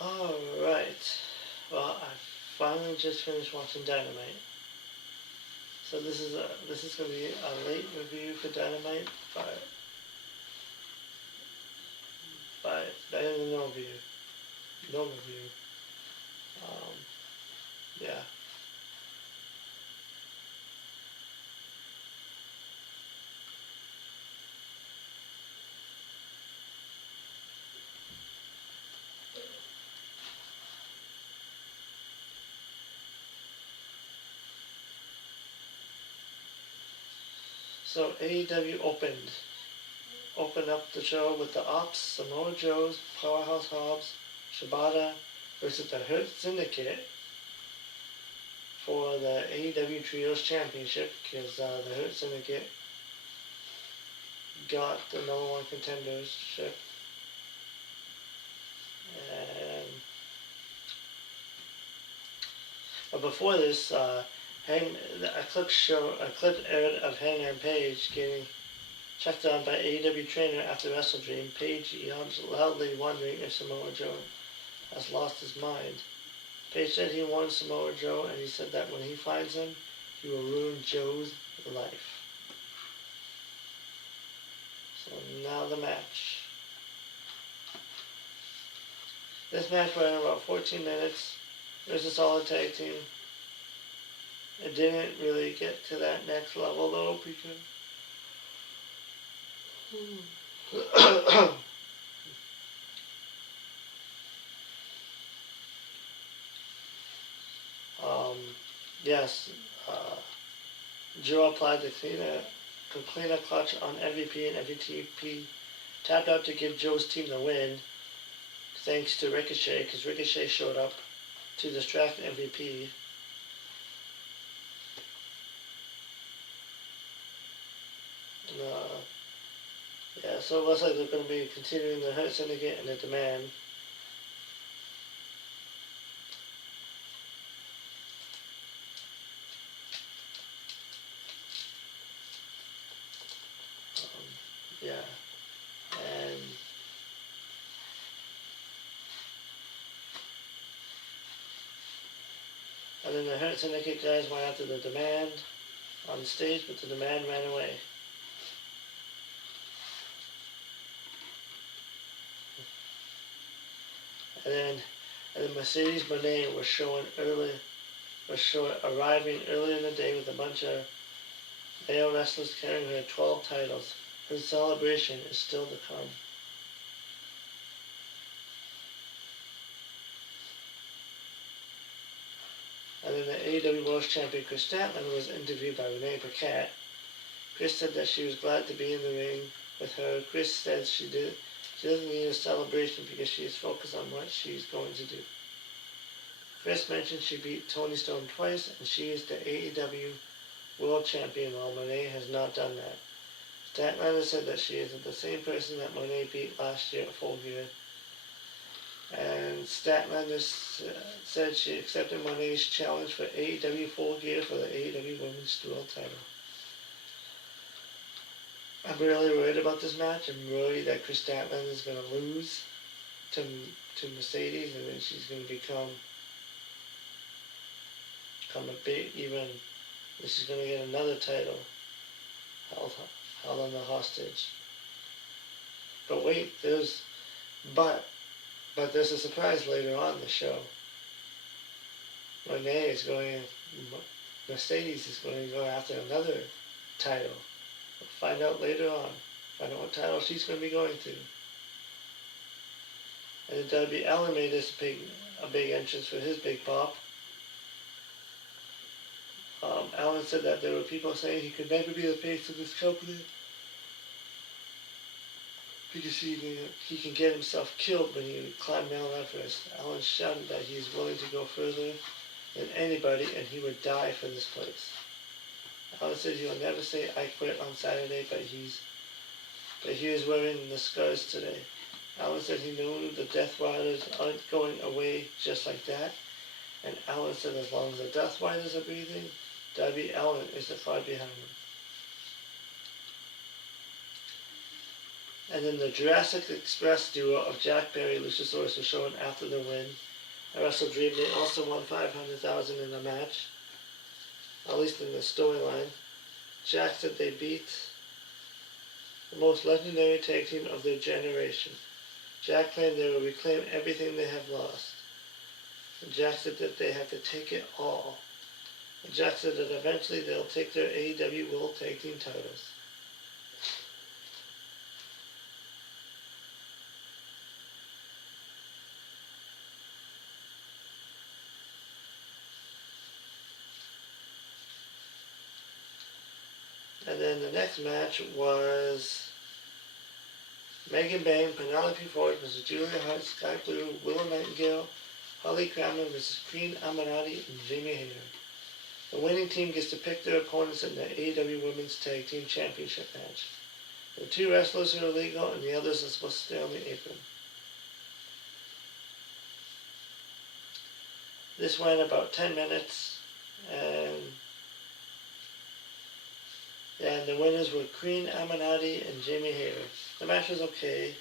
Alright. Well, I finally just finished watching Dynamite. So this is gonna be a late review for Dynamite, but better than no review. No review. Um, yeah. So AEW opened up the show with the Ops, Samoa Joe's, Powerhouse Hobbs, Shibata versus the Hurt Syndicate for the AEW Trios Championship because the Hurt Syndicate got the number one contendership. And but before this, a clip aired of Hangman Page getting checked on by AEW trainer after Wrestle Dream. Page yells loudly, wondering if Samoa Joe has lost his mind. Page said he warned Samoa Joe, and he said that when he finds him, he will ruin Joe's life. So now the match. This match ran about 14 minutes. It was a solid tag team. It didn't really get to that next level though because yes, Joe applied the cleaner clutch on MVP, and MVP tapped out to give Joe's team the win thanks to Ricochet, because Ricochet showed up to distract MVP. Yeah, so it looks like they're going to be continuing the Hurt Syndicate and the Demand. Yeah, and then the Hurt Syndicate guys went after the Demand on stage, but the Demand ran away. And then Mercedes Moné was arriving early in the day with a bunch of male wrestlers carrying her 12 titles. Her celebration is still to come. And then the AEW World Champion Chris Statlander was interviewed by Renee Paquette. Chris said that she was glad to be in the ring with her. Chris said she doesn't need a celebration because she is focused on what she's going to do. Chris mentioned she beat Toni Storm twice, and she is the AEW World Champion, while Moné has not done that. Statlander said that she isn't the same person that Moné beat last year at Full Gear. And Statlander said she accepted Moné's challenge for AEW Full Gear for the AEW Women's World title. I'm really worried about this match. I'm worried that Chris Statlander is going to lose to Mercedes, and then she's going to become a big, she's going to get another title held on the hostage. But wait, there's a surprise later on in the show. Mercedes is going to go after another title. We'll find out later on. Find out what title she's going to be going to. And Darby Allin made this a big entrance for his big pop. Allin said that there were people saying he could never be the face of this company because he can get himself killed when he climbed Mount Everest. Allin shouted that he is willing to go further than anybody and he would die for this place. Allin said he will never say I quit on Saturday, but he was wearing the scars today. Allin said he knew the Death Riders aren't going away just like that, and Allin said as long as the Death Riders are breathing, Darby Allin is the far behind them. And then the Jurassic Express duo of Jack Perry Luchasaurus was shown after the win. I Wrestle Dream, they also won $500,000 in the match, at least in the storyline. Jack said they beat the most legendary tag team of their generation. Jack claimed they will reclaim everything they have lost. And Jack said that they have to take it all. And Jack said that eventually they'll take their AEW World Tag Team titles. And then the next match was Megan Bayne, Penelope Ford vs. Julia Hart, Sky Blue, Willow Nightingale, Holly Crammon vs. Queen Aminati, and Jamie Hayter. The winning team gets to pick their opponents in the AEW Women's Tag Team Championship match. The two wrestlers are illegal and the others are supposed to stay on the apron. This went about 10 minutes, and the winners were Queen Aminati and Jamie Hayter. The match was okay.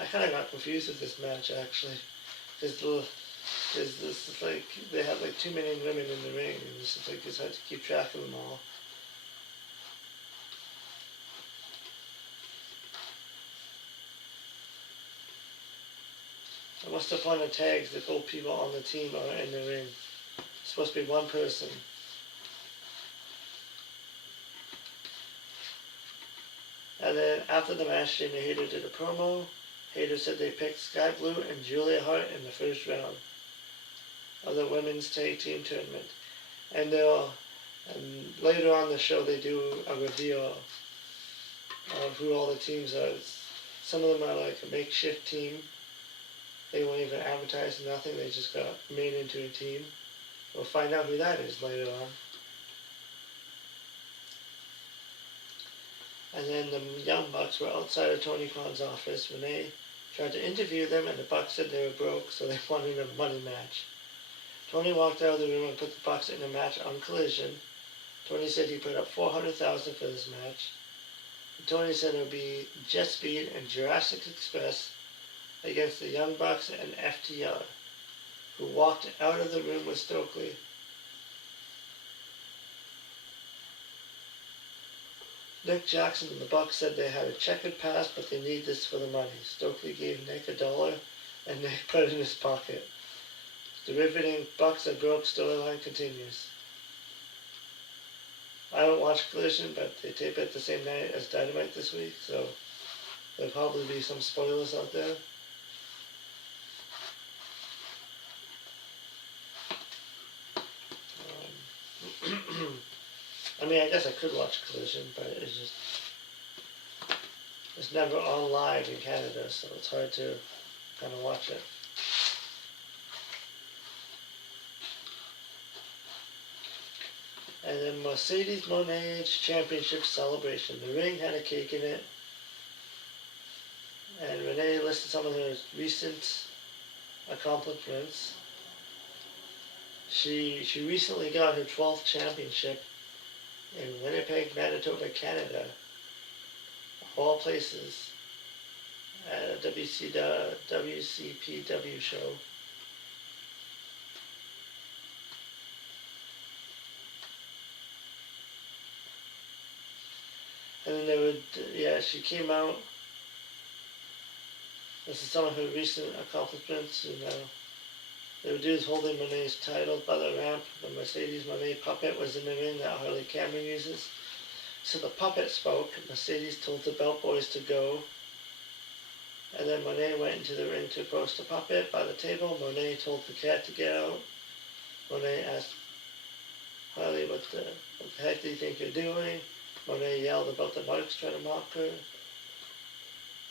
I kind of got confused with this match, actually. Because this is like, they had like too many women in the ring, and it's like it's hard to keep track of them all. And what's the fun of tags if both people on the team are in the ring? It's supposed to be one person. And then after the match, Jamie Hayter did a promo. Hayter said they picked Sky Blue and Julia Hart in the first round of the women's tag team tournament. And later on the show they do a reveal of who all the teams are. Some of them are like a makeshift team. They won't even advertise nothing, they just got made into a team. We'll find out who that is later on. And then the Young Bucks were outside of Tony Khan's office. Renee tried to interview them, and the Bucks said they were broke, so they wanted a money match. Tony walked out of the room and put the Bucks in a match on Collision. Tony said he put up $400,000 for this match. And Tony said it would be Jet Speed and Jurassic Express against the Young Bucks and FTR, who walked out of the room with Stokely. Nick Jackson and the Bucks said they had a checkered past, but they need this for the money. Stokely gave Nick $1, and Nick put it in his pocket. The riveting Bucks and broke storyline continues. I don't watch Collision, but they tape it the same night as Dynamite this week, so there'll probably be some spoilers out there. I mean, I guess I could watch Collision, but it's never on live in Canada, so it's hard to kind of watch it. And then Mercedes Moné's championship celebration. The ring had a cake in it, and Renee listed some of her recent accomplishments. She recently got her 12th championship in Winnipeg, Manitoba, Canada, of all places, at a WCPW show. And then she came out. This is some of her recent accomplishments, they would do is holding Moné's title by the ramp. The Mercedes Moné puppet was in the ring that Harley Cameron uses. So the puppet spoke. Mercedes told the belt boys to go. And then Moné went into the ring to approach the puppet by the table. Moné told the cat to get out. Moné asked Harley, what the heck do you think you're doing? Moné yelled about the marks trying to mock her.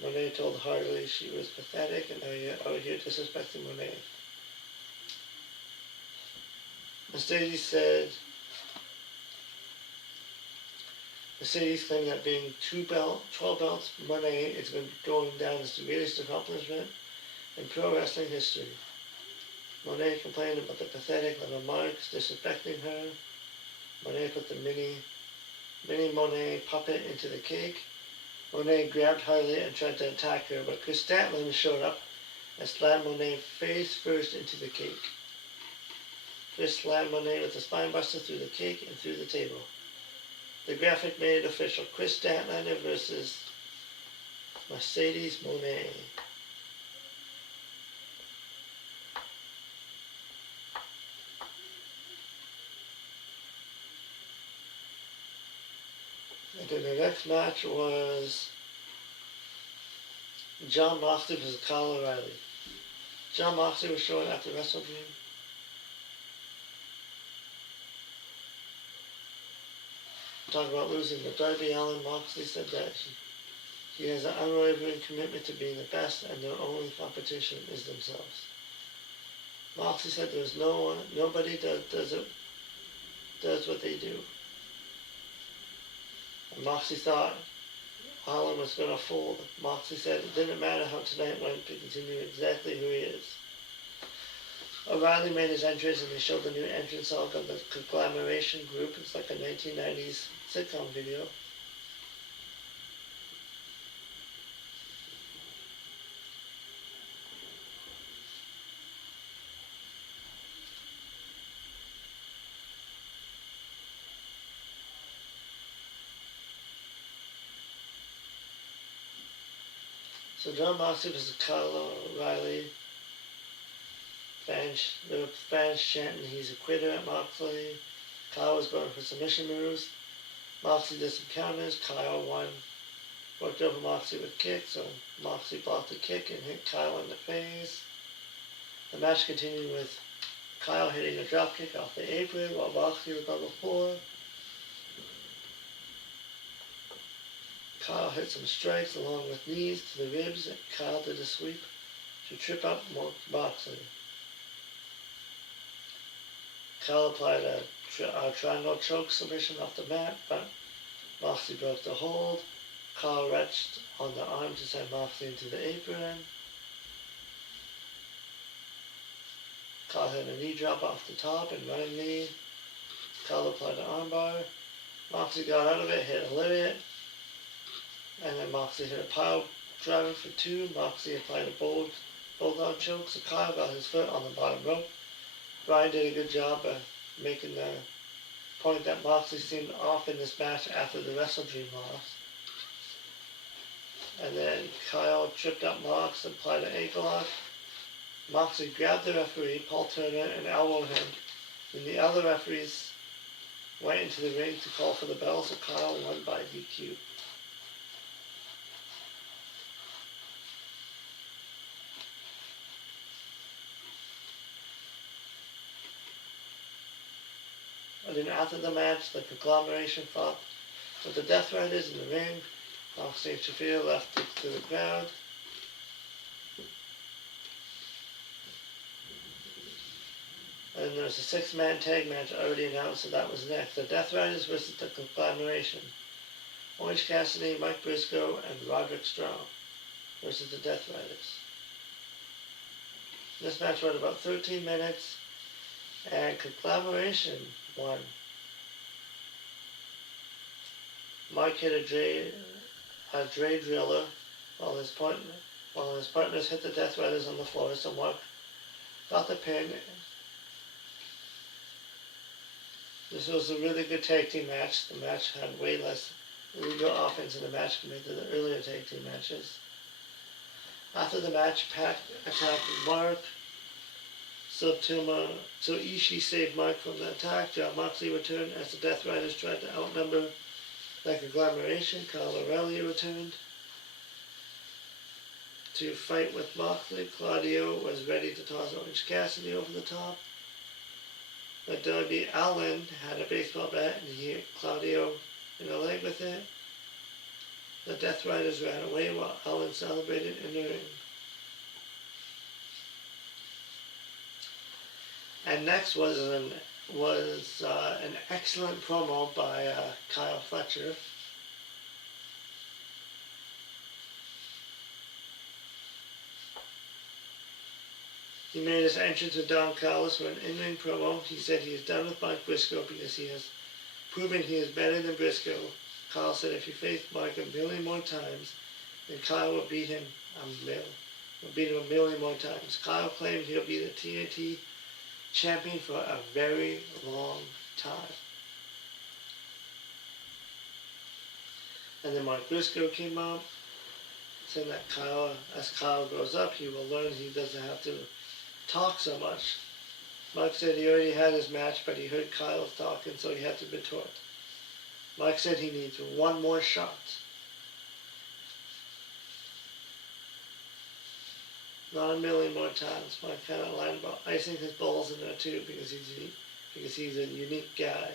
Moné told Harley she was pathetic and now you're out here disrespecting Moné. Mercedes claimed that being 12 belts, Moné is going down as the greatest accomplishment in pro wrestling history. Moné complained about the pathetic little marks disrespecting her. Moné put the mini Moné puppet into the cake. Monet grabbed Harley and tried to attack her, but Chris Statlander showed up and slammed Monet face first into the cake. Chris slammed Monet with a spinebuster through the cake and through the table. The graphic made it official. Chris Statlander versus Mercedes Monet. And then the next match was John Moxley versus Kyle O'Reilly. John Moxley was showing after Wrestle Dream. Talk about losing to Darby Allin. Moxley said that he has an unwavering commitment to being the best, and their only competition is themselves. Moxley said there's nobody does what they do. And Moxley thought Allin was going to fold. Moxley said it didn't matter how tonight went because he knew exactly who he is. O'Reilly made his entrance and they showed the new entrance song of the Conglomeration Group. It's like a 1990s sitcom video. So John Moxley versus Kyle O'Reilly. There were fans chanting he's a quitter at Moxley. Kyle was going for submission moves. Moxley did some counters. Kyle won. Worked over Moxley with kicks, so Moxley blocked the kick and hit Kyle in the face. The match continued with Kyle hitting a dropkick off the apron while Moxley was on the floor. Kyle hit some strikes along with knees to the ribs, and Kyle did a sweep to trip up Moxley. Kyle applied a triangle choke submission off the mat, but Moxley broke the hold. Kyle reached on the arm to send Moxley into the apron. Kyle hit a knee drop off the top and running knee. Kyle applied an armbar. Moxley got out of it, hit a lariat. And then Moxley hit a pile driver for 2. Moxley applied a bulldog choke, so Kyle got his foot on the bottom rope. Ryan did a good job of making the point that Moxley seemed off in this match after the Wrestle Dream loss. And then Kyle tripped up Mox and applied an ankle lock. Moxley grabbed the referee, Paul Turner, and elbowed him. Then the other referees went into the ring to call for the bell, so Kyle won by DQ. And then after the match, the Conglomeration fought with the Death Riders in the ring. Moxley and Shafir left it to the crowd. And there was a 6-man tag match already announced, so that was next. The Death Riders versus the Conglomeration. Orange Cassidy, Mike Briscoe, and Roderick Strong versus the Death Riders. This match went about 13 minutes, and Conglomeration won. Mike hit a Dre driller while his partners hit the Death Riders on the floor, so Mark got the pin. This was a really good tag team match. The match had way less illegal offense in the match compared to the earlier tag team matches. After the match, Pac attacked Mark. So Ishii saved Mark from the attack. John Moxley returned as the Death Riders tried to outnumber the Conglomeration. Kyle O'Reilly returned to fight with Moxley. Claudio was ready to toss Orange Cassidy over the top. But Darby Allin had a baseball bat and he hit Claudio in the leg with it. The Death Riders ran away while Allin celebrated in the ring. And next was an excellent promo by Kyle Fletcher. He made his entrance with Don Callis for an in-ring promo. He said he is done with Mike Briscoe because he has proven he is better than Briscoe. Kyle said if he faced Mark a million more times, then Kyle would beat him a million more times. Kyle claimed he'll be the TNT champion for a very long time. And then Mark Briscoe came out, saying that as Kyle grows up, he will learn he doesn't have to talk so much. Mark said he already had his match, but he heard Kyle talking, so he had to retort. Mark said he needs one more shot. Not a million more times. Mark kind of lied about icing his balls in there too, because he's a unique guy.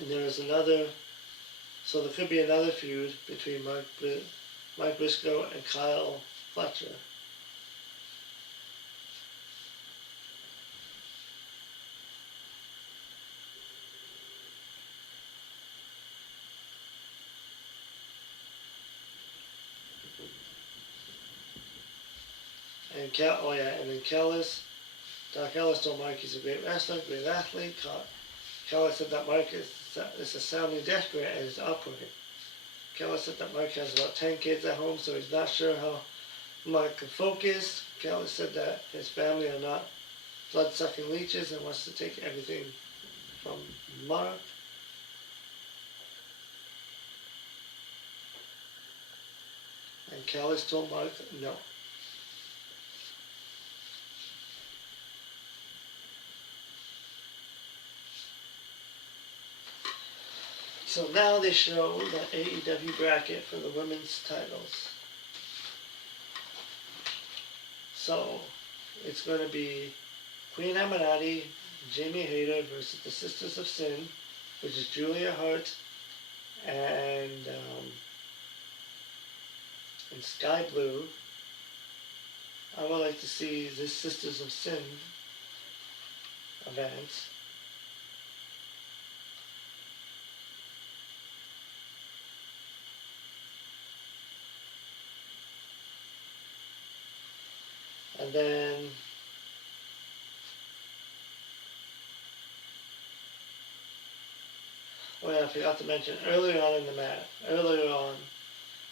And there is so there could be another feud between Mike Briscoe and Kyle Fletcher. And then Doc Ellis told Mike he's a great wrestler, great athlete. Kelly said that Mike is sounding desperate and is operating. Kelly said that Mike has about 10 kids at home, so he's not sure how Mike can focus. Kelly said that his family are not blood-sucking leeches and wants to take everything from Mark. And Kelly's told Mark no. So now they show the AEW bracket for the women's titles. So it's going to be Queen Aminati, Jamie Hayter versus the Sisters of Sin, which is Julia Hart and Sky Blue. I would like to see this Sisters of Sin advance. And then I forgot to mention earlier on,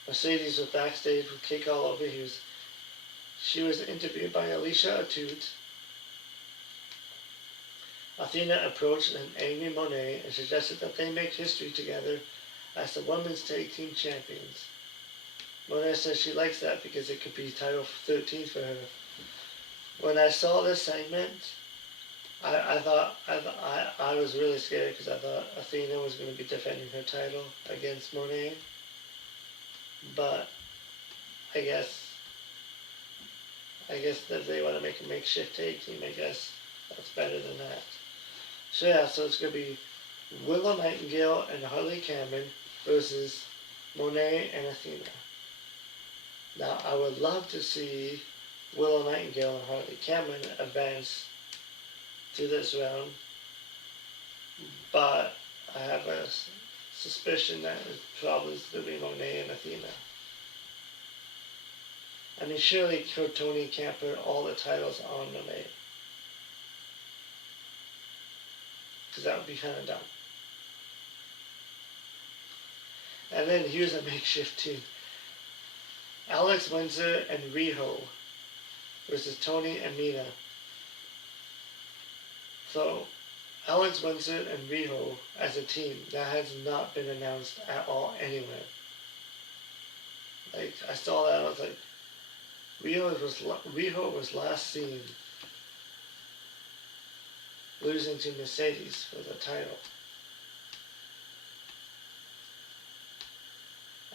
Mercedes was backstage with cake all over. She was interviewed by Alicia Atout. Athena approached an angry Monet and suggested that they make history together as the women's tag team champions. Monet says she likes that because it could be title 13 for her. When I saw this segment, I was really scared because I thought Athena was going to be defending her title against Monet. But I guess that they want to make a makeshift tag team. I guess that's better than that. So yeah, so it's going to be Willow Nightingale and Harley Cameron versus Monet and Athena. Now I would love to see Willow Nightingale and Harley Cameron advance to this round, but I have a suspicion that it probably is going to be Monet and Athena. I mean, surely Tony can't put all the titles on Monet, because that would be kind of dumb. And then here's a makeshift team. Alex Windsor and Riho versus Tony and Mina. So, Alex Windsor and Riho as a team, that has not been announced at all anywhere. Like, I saw that, I was like, Riho was last seen losing to Mercedes for the title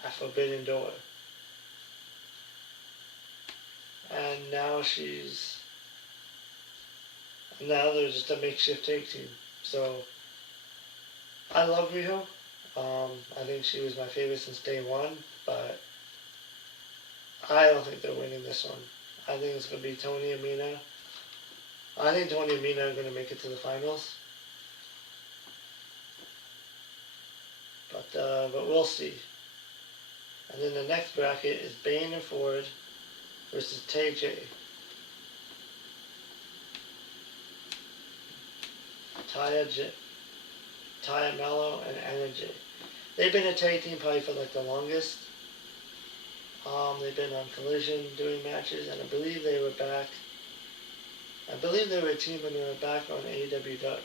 at Forbidden Door. And now they're just a makeshift tag team. So, I love Riho. I think she was my favorite since day one, but I don't think they're winning this one. I think it's going to be Tony and Mina. I think Tony and Mina are going to make it to the finals. But we'll see. And then the next bracket is Bane and Ford versus TJ. Taya Mello and Energy. They've been a tag team probably for like the longest. They've been on Collision doing matches, and I believe they were back. I believe they were a team when they were back on AEW Dark.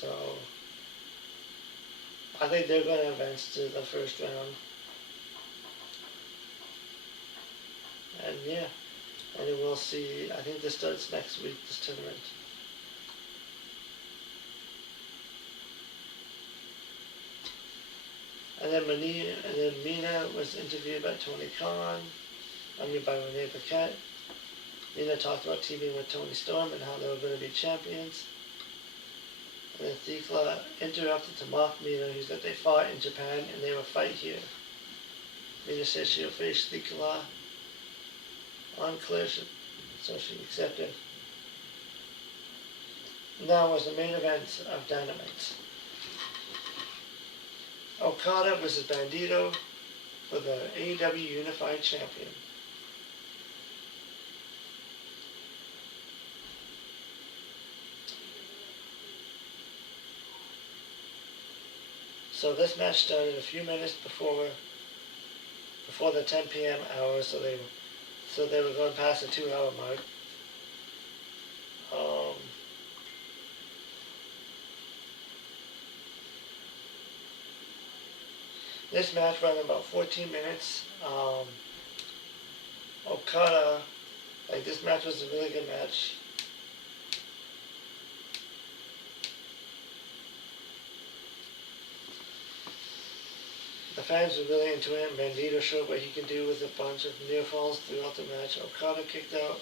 So I think they're going to advance to the first round. And yeah, and then we'll see. I think this starts next week, this tournament. And then Mina was interviewed by Tony Khan. By Renee Paquette. Mina talked about teaming with Tony Storm and how they were going to be champions. And then Thekla interrupted to mock Mina, who said they fought in Japan and they will fight here. Mina said she'll face Thekla on collision, so she accepted. Now was the main event of Dynamite. Okada versus Bandito for the AEW Unified Champion. So this match started a few minutes before the 10 p.m. hour, so they were going past the 2-hour mark. This match ran about 14 minutes. Okada, this match was a really good match. The fans were really into it. Bandito showed what he can do with a bunch of near falls throughout the match. Okada kicked out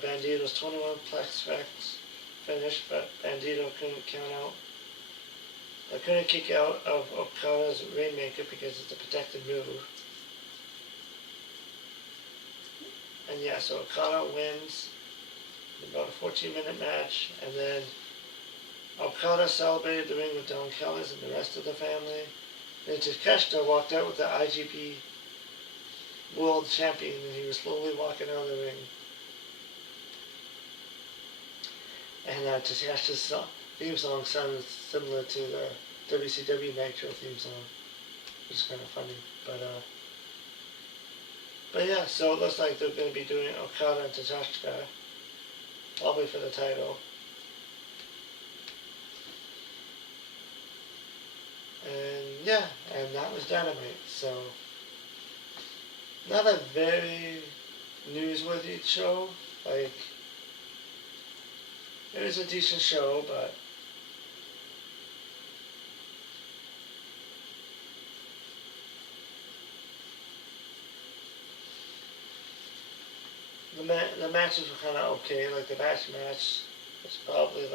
Bandito's 21 plex finish, but Bandito couldn't count out. I couldn't kick out of Okada's Rainmaker because it's a protected move. And yeah, so Okada wins about a 14-minute match, and then Okada celebrated the ring with Don Callis and the rest of the family. Then Takeshita walked out with the IGP World Champion, and he was slowly walking out of the ring. And Takeshita's theme song sounded similar to the WCW Nitro theme song, which is kind of funny. But yeah, so it looks like they're going to be doing Okada and Takeshita, probably for the title. And yeah, and that was Dynamite. So not a very newsworthy show. It was a decent show, but the matches were kind of okay. The match was probably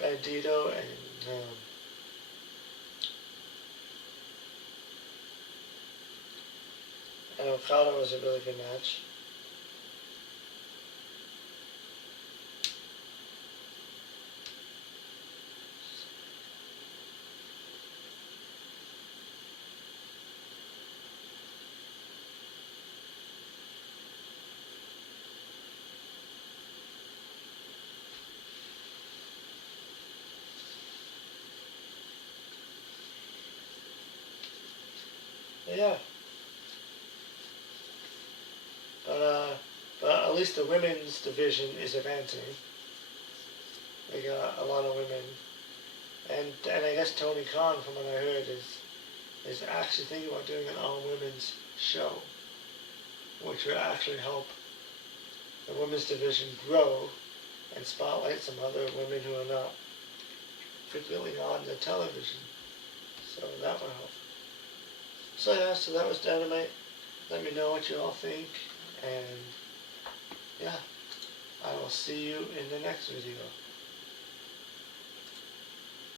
Bandito and Okada was a really good match. Yeah. But at least the women's division is advancing. They got a lot of women. And I guess Tony Khan, from what I heard, is actually thinking about doing an all-women's show, which would actually help the women's division grow and spotlight some other women who are not frequently on the television. So that would help. So yeah, so that was Dynamite. Let me know what you all think, and yeah, I will see you in the next video.